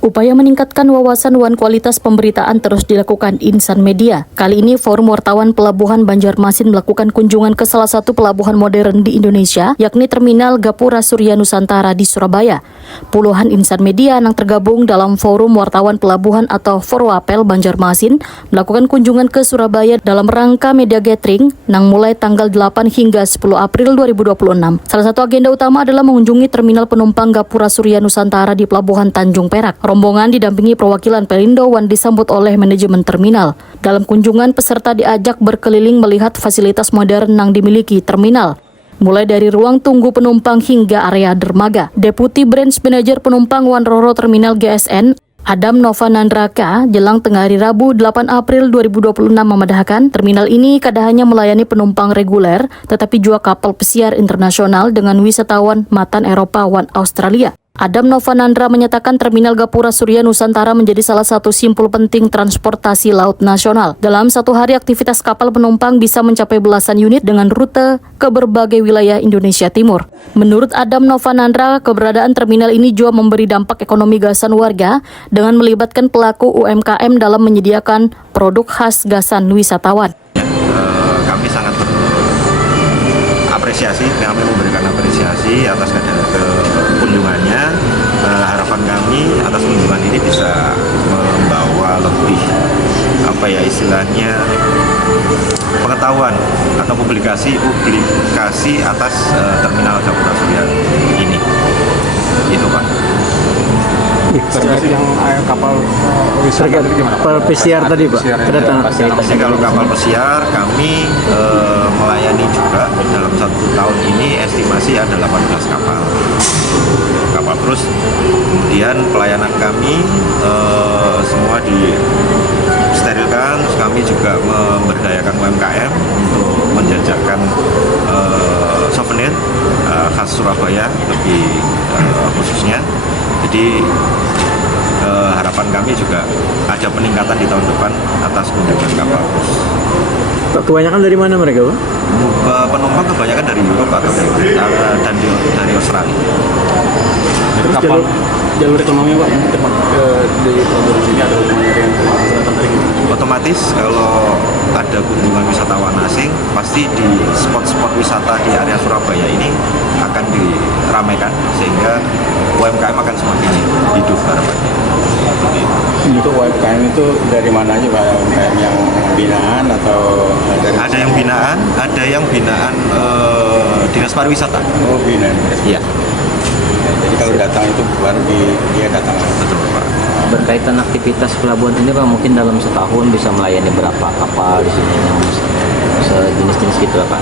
Upaya meningkatkan wawasan dan kualitas pemberitaan terus dilakukan Insan Media. Kali ini Forum Wartawan Pelabuhan Banjarmasin melakukan kunjungan ke salah satu pelabuhan modern di Indonesia, yakni Terminal Gapura Surya Nusantara di Surabaya. Puluhan insan media yang tergabung dalam Forum Wartawan Pelabuhan atau Forwapel Banjarmasin melakukan kunjungan ke Surabaya dalam rangka media gathering yang mulai tanggal 8 hingga 10 April 2026. Salah satu agenda utama adalah mengunjungi Terminal Penumpang Gapura Surya Nusantara di Pelabuhan Tanjung Perak. Rombongan didampingi perwakilan Pelindo dan disambut oleh manajemen terminal. Dalam kunjungan, peserta diajak berkeliling melihat fasilitas modern yang dimiliki terminal, mulai dari ruang tunggu penumpang hingga area dermaga. Deputi Branch Manager Penumpang Wanroro Terminal GSN, Adam Nova Nandraka, jelang tengah hari Rabu 8 April 2026 memedahkan terminal ini kada hanya melayani penumpang reguler, tetapi juga kapal pesiar internasional dengan wisatawan matan Eropa dan Australia. Adam Nova Nandra menyatakan Terminal Gapura Surya Nusantara menjadi salah satu simpul penting transportasi laut nasional. Dalam satu hari, aktivitas kapal penumpang bisa mencapai belasan unit dengan rute ke berbagai wilayah Indonesia Timur. Menurut Adam Nova Nandra, keberadaan terminal ini juga memberi dampak ekonomi gasan warga dengan melibatkan pelaku UMKM dalam menyediakan produk khas gasan wisatawan. Kami sangat apresiasi, kami memberikan apresiasi atas kunjungannya. Harapan kami atas kunjungan ini bisa membawa lebih istilahnya pengetahuan atau publikasi atas terminal Gapura Surya ini. Itu Pak. Terkait yang kapal wisata tadi gimana? Kapal pesiar tadi Pak, kedatangan. Kalau kapal pesiar kami melayani juga dalam 1 tahun ini estimasi ada 18 kapal. Terus kemudian pelayanan kami semua disterilkan, terus kami juga memberdayakan UMKM untuk menjajakan souvenir khas Surabaya lebih khususnya. Jadi harapan kami juga ada peningkatan di tahun depan atas kunjungan kapal. Pak, kebanyakan dari mana mereka Pak? Penumpang kebanyakan dari Eropa dan dari Australia. Terus jalur ekonomi Pak, tempat di pelabuhan sini ada hubungannya dengan penting. Otomatis kalau ada kunjungan wisatawan asing, pasti di spot-spot wisata di area Surabaya ini akan diramaikan sehingga UMKM akan semakin hidup harapannya. Itu UMKM itu dari mana aja Pak? UMKM yang binaan atau dari ada yang binaan Dinas Pariwisata. Oh, binaan. Iya. Jadi kalau datang itu baru dia datang. Betul Pak. Berkaitan aktivitas pelabuhan ini Pak, mungkin dalam setahun bisa melayani berapa kapal di sini yang sejenis-jenis gitu Pak?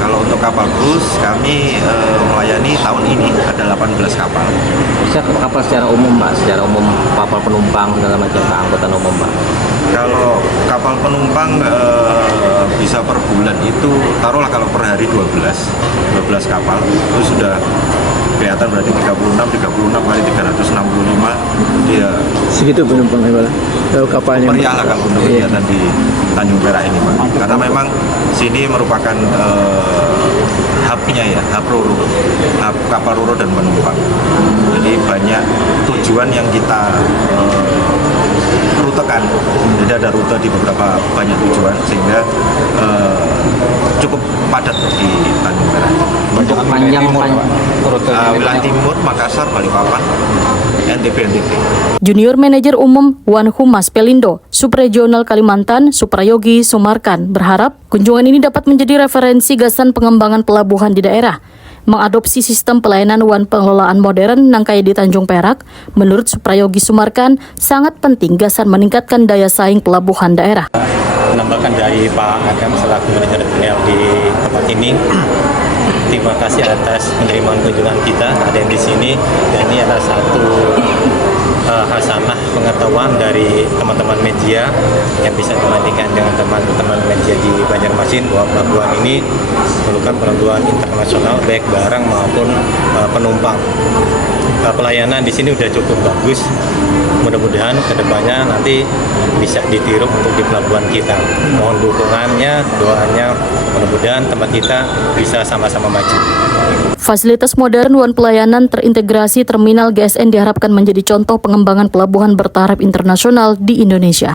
Kalau untuk kapal cruise kami melayani tahun ini ada 18 kapal. Kapal secara umum Pak, secara umum kapal penumpang dalam macam keangkutan umum Pak. Kalau kapal penumpang bisa per bulan itu taruhlah kalau per hari 12 kapal itu sudah kelihatan berarti 36 kali 365 dia segitu penumpangnya Pak. Kalau kapalnya meriah lah kalau untuk kegiatan di Tanjung Perak ini Pak. Karena memang sini merupakan hubnya ya, hub kapal roro dan penumpang. Jadi banyak tujuan yang kita rutekan. Jadi ada rute di beberapa banyak tujuan sehingga cukup padat di Tanjung Perak. panjang Wilayah Timur, Makassar, Balikpapan, NTB. Junior Manajer Umum Wan Humas Pelindo, Subregional Kalimantan, Suprayogi Sumarkan, berharap kunjungan ini dapat menjadi referensi gasan pengembangan pelabuhan di daerah. Mengadopsi sistem pelayanan dan pengelolaan modern yang kaya di Tanjung Perak, menurut Suprayogi Sumarkan, sangat penting gasan meningkatkan daya saing pelabuhan daerah. Menambahkan dari Pak Adam selaku manajer terminal di tempat ini. Terima kasih atas penerimaan kunjungan kita ada di sini, dan ini adalah satu hasanah pengetahuan dari teman-teman media yang bisa dibandingkan dengan teman-teman media di Banjarmasin bahwa pelabuhan ini merupakan pelabuhan internasional baik barang maupun penumpang. pelayanan di sini udah cukup bagus. Mudah-mudahan kedepannya nanti bisa ditiru untuk di pelabuhan kita. Mohon dukungannya, doanya, mudah-mudahan tempat kita bisa sama-sama maju. Fasilitas modern One Pelayanan terintegrasi terminal GSN diharapkan menjadi contoh pengembangan pelabuhan bertaraf internasional di Indonesia.